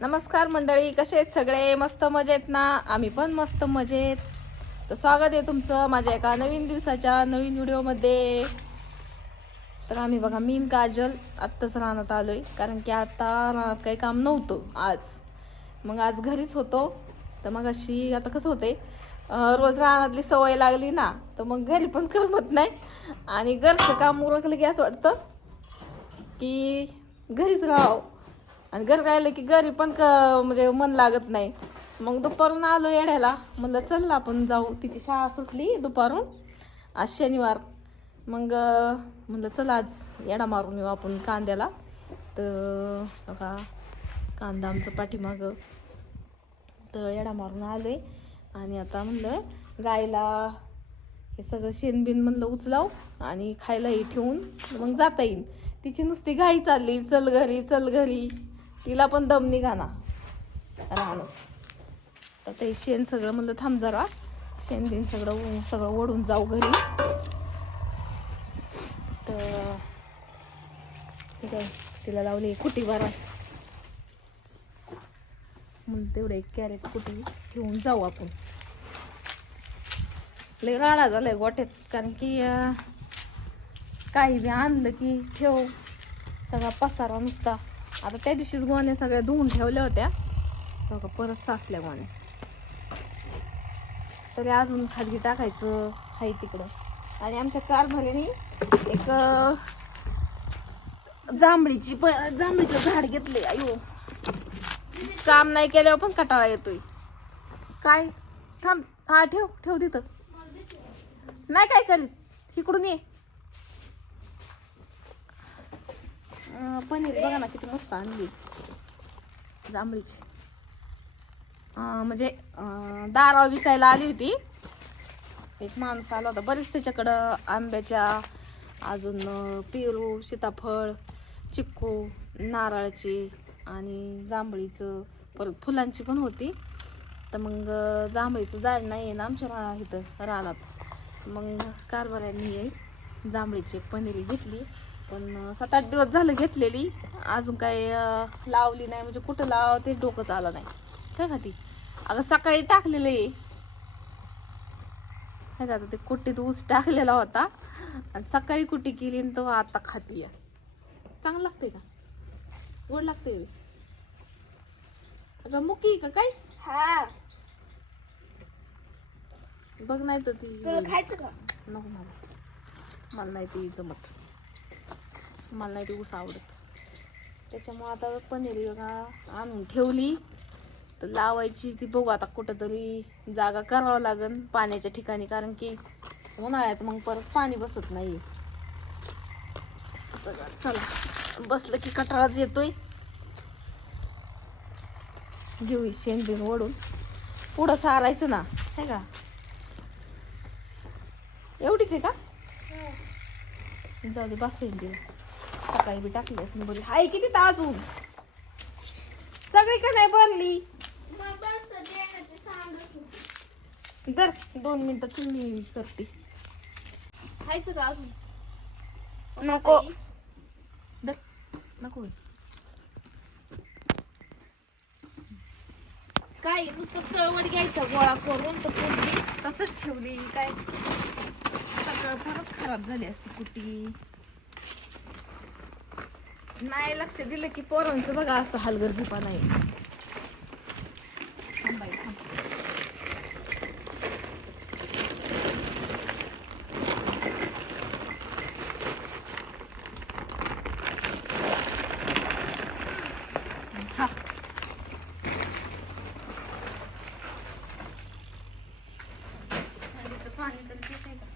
नमस्कार मंडळी, कसे आहेत सगळे? मस्त मजेत ना? आम्ही पण मस्त मजेत. तर स्वागत आहे तुमचं माझ्या एका नवीन दिवसाच्या नवीन व्हिडिओमध्ये. तर आम्ही बघा मीन काजल आत्ताच रानात आलोय, कारण की आता रानात काही काम नव्हतं आज. मग आज घरीच होतो. तर मग अशी आता कसं होते, रोज रानातली सवय लागली ना, तर मग घरी पण करमत नाही. आणि घरचं काम उरकलं की असं वाटतं की घरीच राहावं. आणि घरी राहिलं की घरी पण म्हणजे मन लागत नाही. मग दुपारून आलो येड्याला, म्हणलं चल आपण जाऊ. तिची शाळा सुटली दुपारून, आज शनिवार. मग म्हणलं चल आज येडा मारून येऊ आपण कांद्याला. तर बघा कांदा आमचं पाठीमागं, तर येडा मारून आलोय. आणि आता म्हणलं गायला हे सगळं शेणबिन म्हणलं उचलाव आणि खायलाही ठेवून मग जाता येईल. तिची नुसती घाई चालली, चल घरी चल घरी. तिला पण दम निघाना राहणं. तर ते शेण सगळं म्हणलं थांब जरा, शेण बिन सगळं ओढून जाऊ घरी. तर ठीक आहे, तिला लावली कुटी भरा, म्हणून तेवढं एक कॅरेट कुटी ठेवून जाऊ आपण. लय राडा झालाय गोठ्यात, कारण की काही बी आणलं की ठेव सगळा पसारा नुसता. आता त्या दिवशीच गोण्या सगळ्या धुवून ठेवल्या होत्या, बघा परत साचल्या गोण्या. तरी अजून खाली टाकायचं आहे तिकडं. आणि आमच्या कारभारीने एक जांभळीचं झाड घेतलंय. अयो, काम नाही केल्यावर पण कंटाळा येतोय. काय थांब, हा ठेव तिथं. नाही काय करीत, इकडून ये. पनीर बघा ना किती मस्त आणली जांभळीची. म्हणजे दारावर विकायला आली होती. एक माणूस आला होता, बरेच त्याच्याकडं आंब्याच्या, अजून पेरू, सीताफळ, चिक्कू, नारळाची आणि जांभळीचं, परत फुलांची पण होती. तर मग जांभळीचं झाड नाही आहे ना आमच्या इथं रानात. मग कारभाऱ्यांनी जांभळीची एक पनीरी घेतली. पण 7-8 दिवस झालं घेतलेली, अजून काही लावली नाही. म्हणजे कुठं लाव ते डोकंच आलं नाही. काय खाती अगं, सकाळी टाकलेलं आहे काय का, ते कुट्टीत ऊस टाकलेला होता आणि सकाळी कुट्टी केली तो आता खाती. चांगलं लागतंय का? गोड लागतंय अगं, मुकी का काय? हा, बघ नाही तर ती खायचं का? नको मला नाही ती जमत. मला नाही ती ऊस आवडत. त्याच्यामुळे आता पनीर बघा आणून ठेवली, तर लावायची ती. बघू आता कुठंतरी जागा करावं लागेल पाण्याच्या ठिकाणी, कारण की उन्हाळ्यात मग परत पाणी बसत नाही. चला बसलं की कटाळाच येतोय. घेऊ शेण ओढून पुढं सारायचं ना, है का? एवढीच आहे का? जाऊ दे, बस होईल. सकाळी बी टाकली असं बरी. हाय किती अजून सगळी का नाही भरली? दर 2 मिनिटात मी करते. खायचं का अजून? नको. दर नको. काय नुसतं तळवड घ्यायचं गोळा करून, तर कुटी तसंच ठेवली. काय सकाळ परत खराब झाली असती कुटी. नाही लक्ष दिलं की पोरांचं बघा असं हलगर्जीपणा आहे. थांबाय थांब. हा, थंडीचं पाणी तर घेत आहे का?